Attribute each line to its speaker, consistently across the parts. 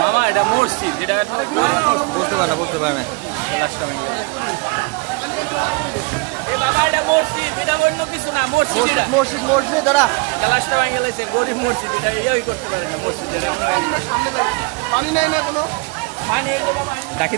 Speaker 1: মামা এটা মসজিদ এটা
Speaker 2: বুঝতে পারে না বুঝতে পারে না
Speaker 1: বাবা এটা মসজিদ কিছু না মসজিদ ভেঙে গেছে গরিব মসজিদ এটা ইয়েই করতে পারে না মসজিদ
Speaker 2: পানি নাই না কোনো।
Speaker 1: ডাকি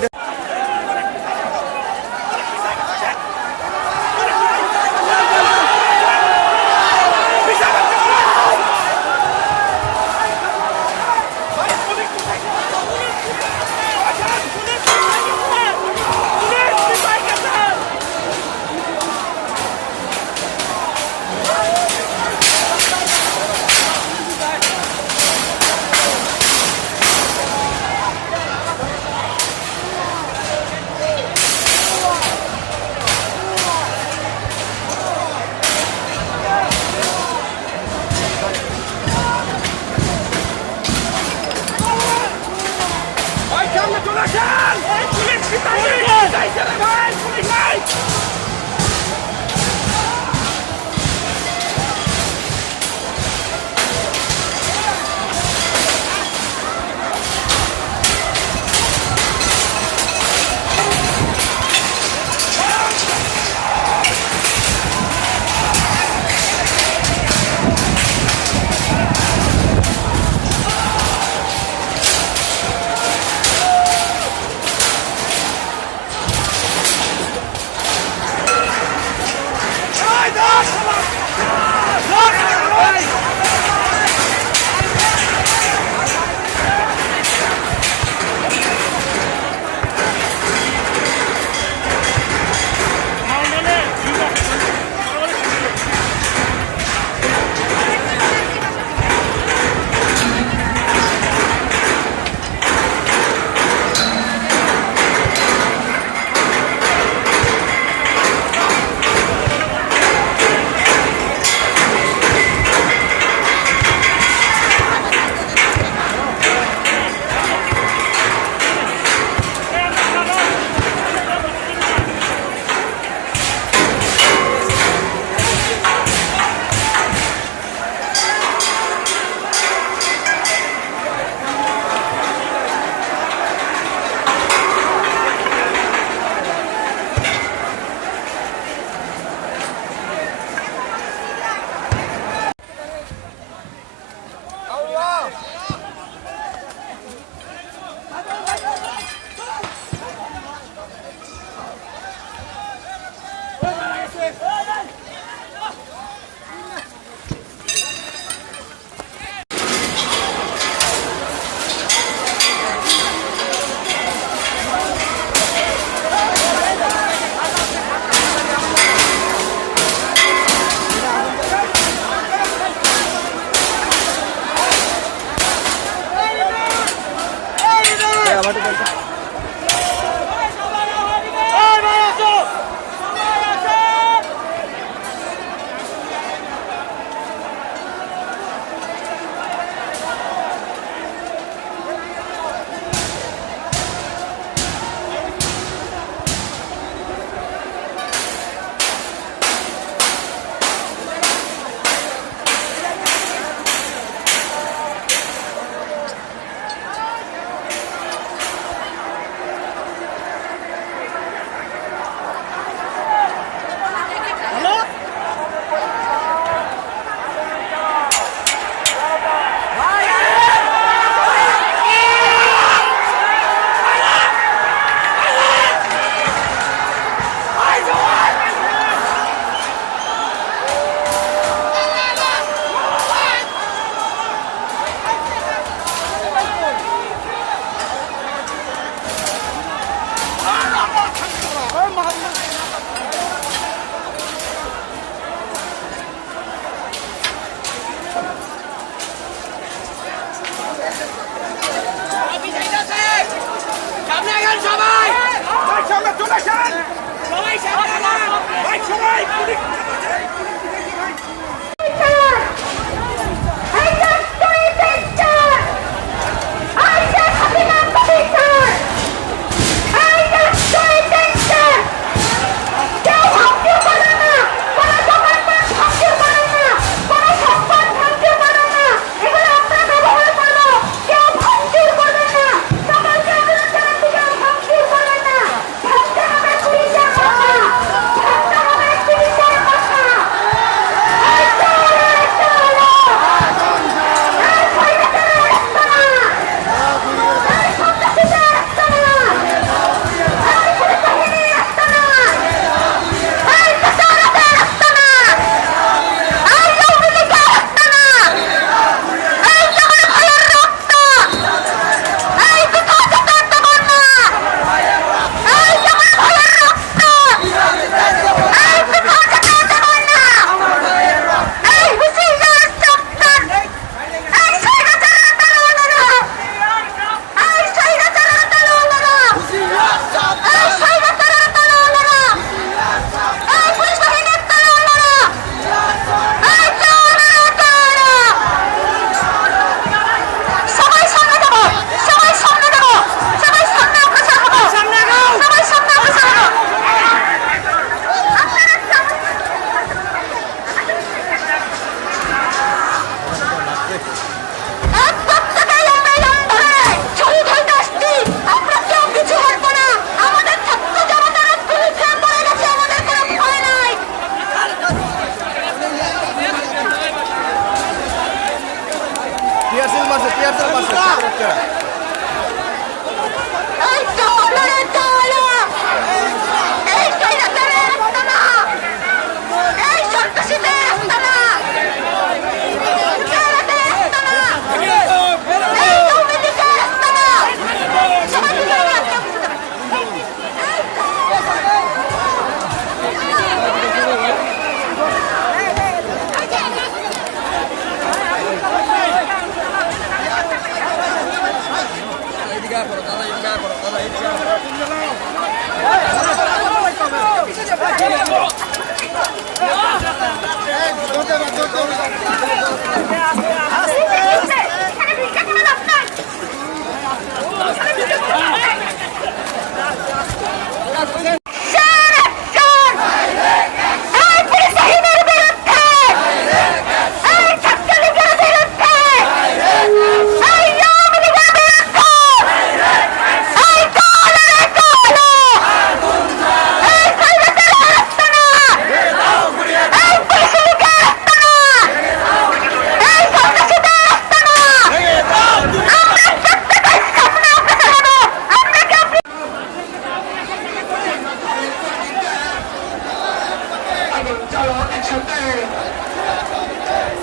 Speaker 1: চলুন
Speaker 3: চলো একসাথে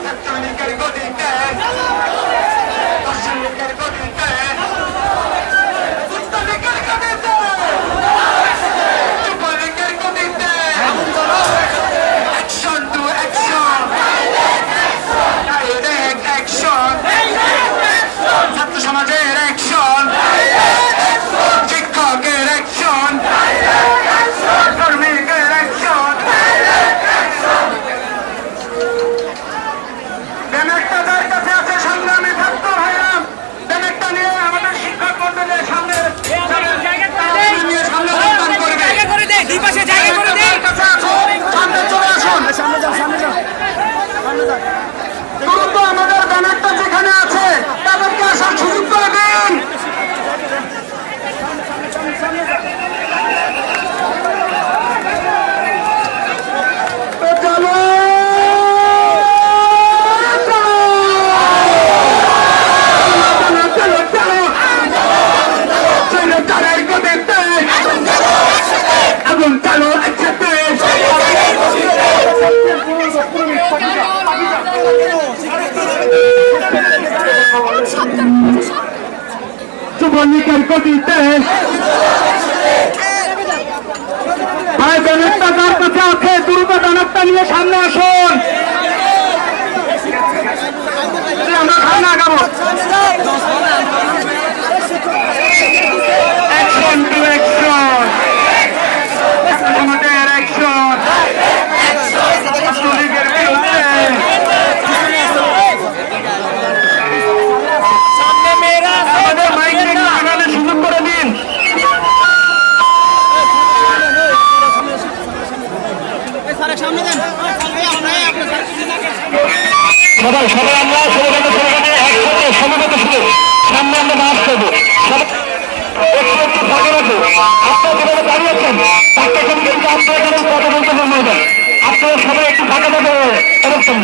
Speaker 3: সাতজনিকের গতিতে দশজনিকের গতিতে সুস্থনিকের গতিতে আমরা সবাইকে সবাইকে একসাথে সমবেত শুধু আমরা মাছ করব। একটু একটু ফাঁকে রাখব আপনারা যেভাবে দাঁড়িয়েছেন তাকে কিন্তু আপনারা কথা বলতে মনে আপনারা সবাই একটু ফাঁকা থাকবে এরকম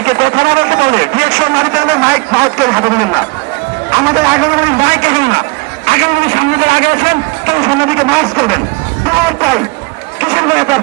Speaker 3: মাইকে কথা না বলতে বলে ডিরেকশন মারিতে হলে মাইক মাউথকে হাতে দিলেন না। আমাদের আগামী মানে মাইক এখন না? আগামী সামনে আগে আসেন কেউ সামনের দিকে মাস্ক করবেন। তাই কিসের ভাই আপনার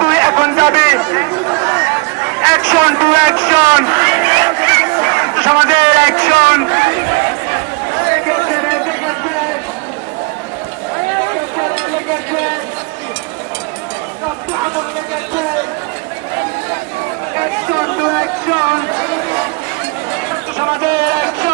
Speaker 3: তুই এখন যাবি? অ্যাকশন টু অ্যাকশন সমাজের অ্যাকশন সমাজের অ্যাকশন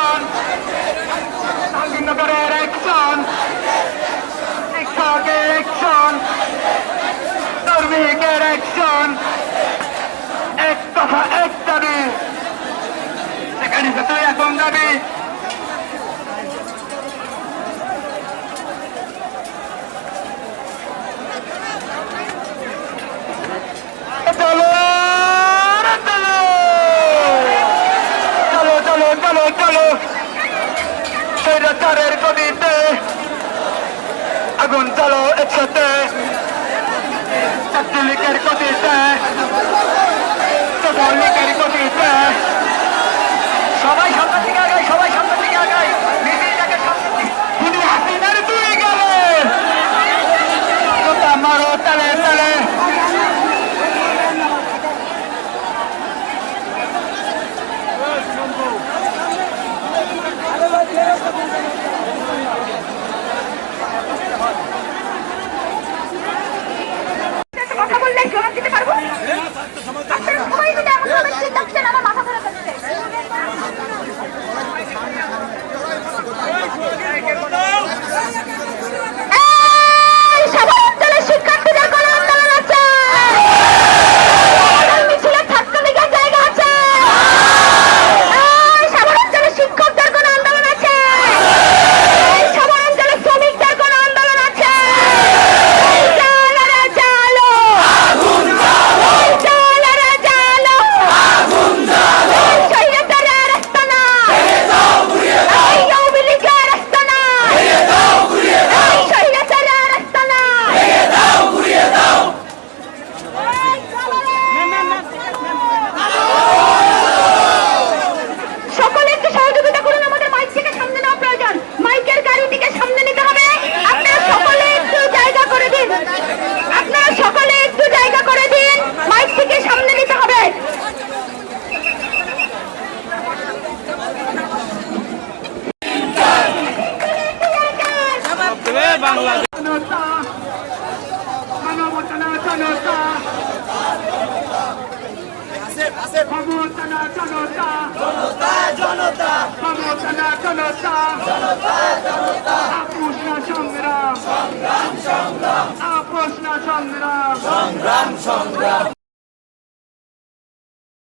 Speaker 4: জনতা জনতা। জনতা
Speaker 1: জনতা।
Speaker 3: সংগ্রাম সংগ্রাম।